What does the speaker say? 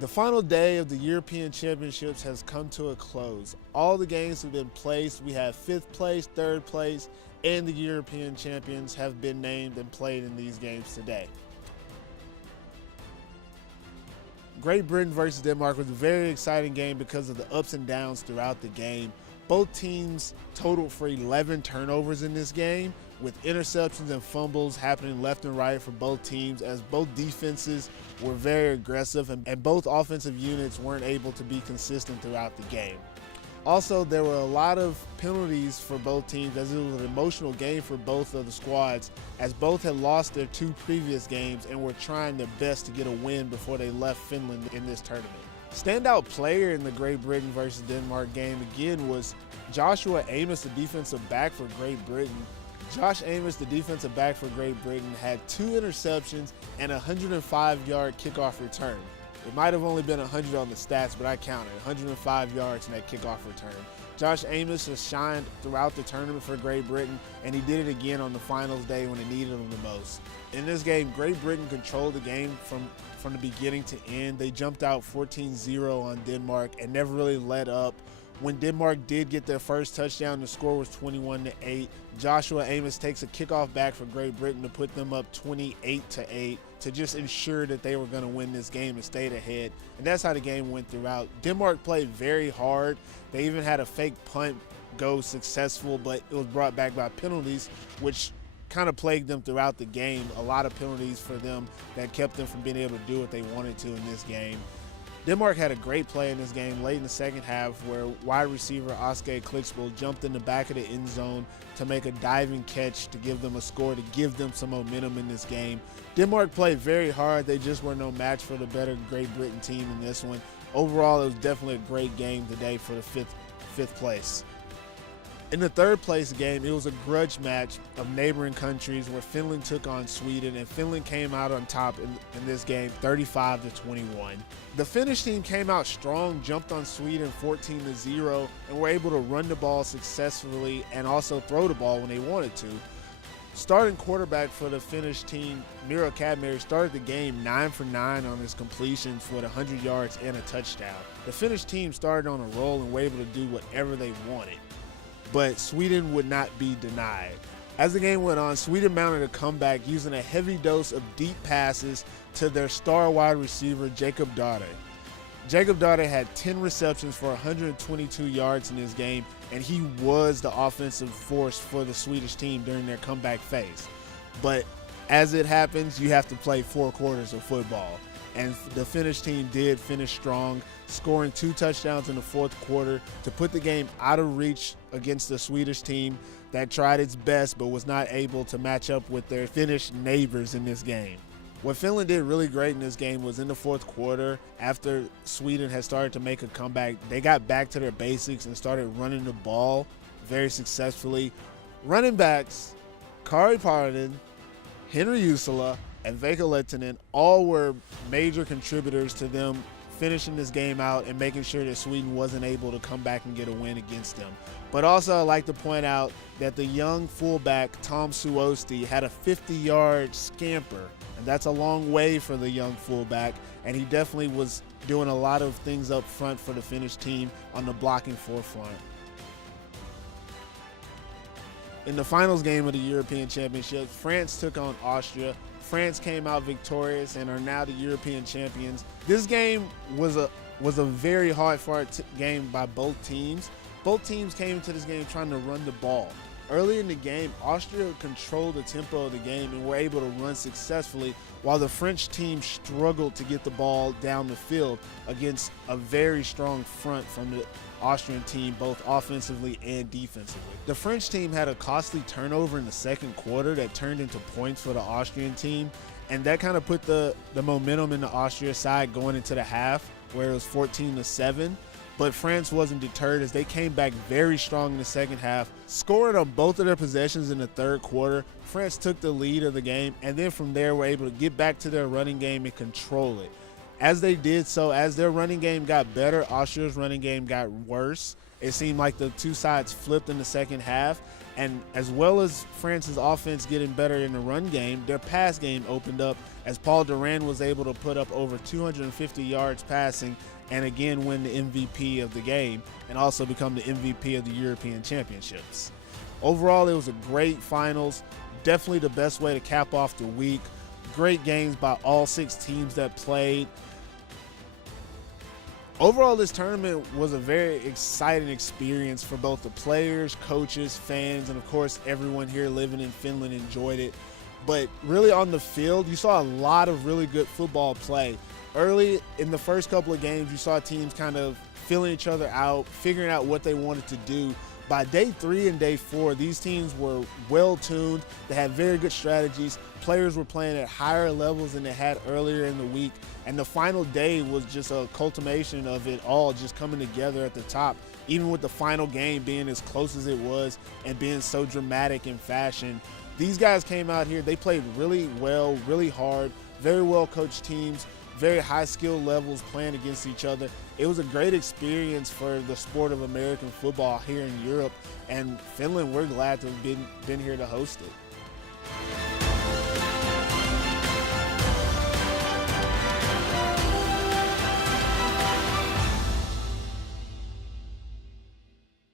The final day of the European Championships has come to a close. All the games have been placed. We have 5th place, 3rd place, and the European champions have been named and played in these games today. Great Britain versus Denmark was a very exciting game because of the ups and downs throughout the game. Both teams totaled for 11 turnovers in this game, with interceptions and fumbles happening left and right for both teams, as both defenses were very aggressive and both offensive units weren't able to be consistent throughout the game. Also, there were a lot of penalties for both teams, as it was an emotional game for both of the squads, as both had lost their 2 previous games and were trying their best to get a win before they left Finland in this tournament. Standout player in the Great Britain versus Denmark game again was Joshua Amos, the defensive back for Great Britain. Josh Amos, the defensive back for Great Britain, had 2 interceptions and a 105-yard kickoff return. It might have only been 100 on the stats, but I counted 105 yards in that kickoff return. Josh Amos has shined throughout the tournament for Great Britain, and he did it again on the finals day when it needed him the most. In this game, Great Britain controlled the game from the beginning to end. They jumped out 14-0 on Denmark and never really let up. When Denmark did get their first touchdown, the score was 21-8. Joshua Amos takes a kickoff back for Great Britain to put them up 28-8 to just ensure that they were going to win this game and stayed ahead. And that's how the game went throughout. Denmark played very hard. They even had a fake punt go successful, but it was brought back by penalties, which kind of plagued them throughout the game. A lot of penalties for them that kept them from being able to do what they wanted to in this game. Denmark had a great play in this game late in the second half where wide receiver Oscar Kliksbøl jumped in the back of the end zone to make a diving catch to give them a score, to give them some momentum in this game. Denmark played very hard. They just were no match for the better Great Britain team in this one. Overall, it was definitely a great game today for the fifth place. In the 3rd place game, it was a grudge match of neighboring countries where Finland took on Sweden, and Finland came out on top in this game 35-21. The Finnish team came out strong, jumped on Sweden 14-0, and were able to run the ball successfully and also throw the ball when they wanted to. Starting quarterback for the Finnish team, Miro Kadmeri, started the game 9 for 9 on his completions with 100 yards and a touchdown. The Finnish team started on a roll and were able to do whatever they wanted, but Sweden would not be denied. As the game went on, Sweden mounted a comeback using a heavy dose of deep passes to their star wide receiver, Jacob Dare. Jacob Dare had 10 receptions for 122 yards in this game, and he was the offensive force for the Swedish team during their comeback phase. But as it happens, you have to play 4 quarters of football. And the Finnish team did finish strong, scoring 2 touchdowns in the 4th quarter to put the game out of reach against the Swedish team that tried its best but was not able to match up with their Finnish neighbors in this game. What Finland did really great in this game was in the 4th quarter, after Sweden had started to make a comeback, they got back to their basics and started running the ball very successfully. Running backs, Kari Parinen, Henry Jusala, and Veikko Lehtinen all were major contributors to them finishing this game out and making sure that Sweden wasn't able to come back and get a win against them. But also I'd like to point out that the young fullback Tom Suosti had a 50-yard scamper, and that's a long way for the young fullback, and he definitely was doing a lot of things up front for the Finnish team on the blocking forefront. In the finals game of the European Championship, France took on Austria. France came out victorious and are now the European champions. This game was a very hard-fought game by both teams. Both teams came into this game trying to run the ball. Early in the game, Austria controlled the tempo of the game and were able to run successfully, while the French team struggled to get the ball down the field against a very strong front from the Austrian team, both offensively and defensively. The French team had a costly turnover in the 2nd quarter that turned into points for the Austrian team, and that kind of put the momentum in the Austria side going into the half, where it was 14-7. But France wasn't deterred as they came back very strong in the 2nd half, scoring on both of their possessions in the 3rd quarter. France took the lead of the game, and then from there were able to get back to their running game and control it. As they did so, as their running game got better, Austria's running game got worse. It seemed like the two sides flipped in the 2nd half, And as well as France's offense getting better in the run game, their pass game opened up as Paul Duran was able to put up over 250 yards passing and again win the MVP of the game and also become the MVP of the European Championships. Overall, it was a great finals, definitely the best way to cap off the week. Great games by all 6 teams that played. Overall, this tournament was a very exciting experience for both the players, coaches, fans, and of course everyone here living in Finland enjoyed it. But really on the field, you saw a lot of really good football play. Early in the first couple of games, you saw teams kind of feeling each other out, figuring out what they wanted to do. By day 3 and day 4, these teams were well-tuned. They had very good strategies. Players were playing at higher levels than they had earlier in the week. And the final day was just a culmination of it all just coming together at the top, even with the final game being as close as it was and being so dramatic in fashion. These guys came out here, they played really well, really hard, very well-coached teams, very high skill levels playing against each other. It was a great experience for the sport of American football here in Europe, and Finland, we're glad to have been here to host it.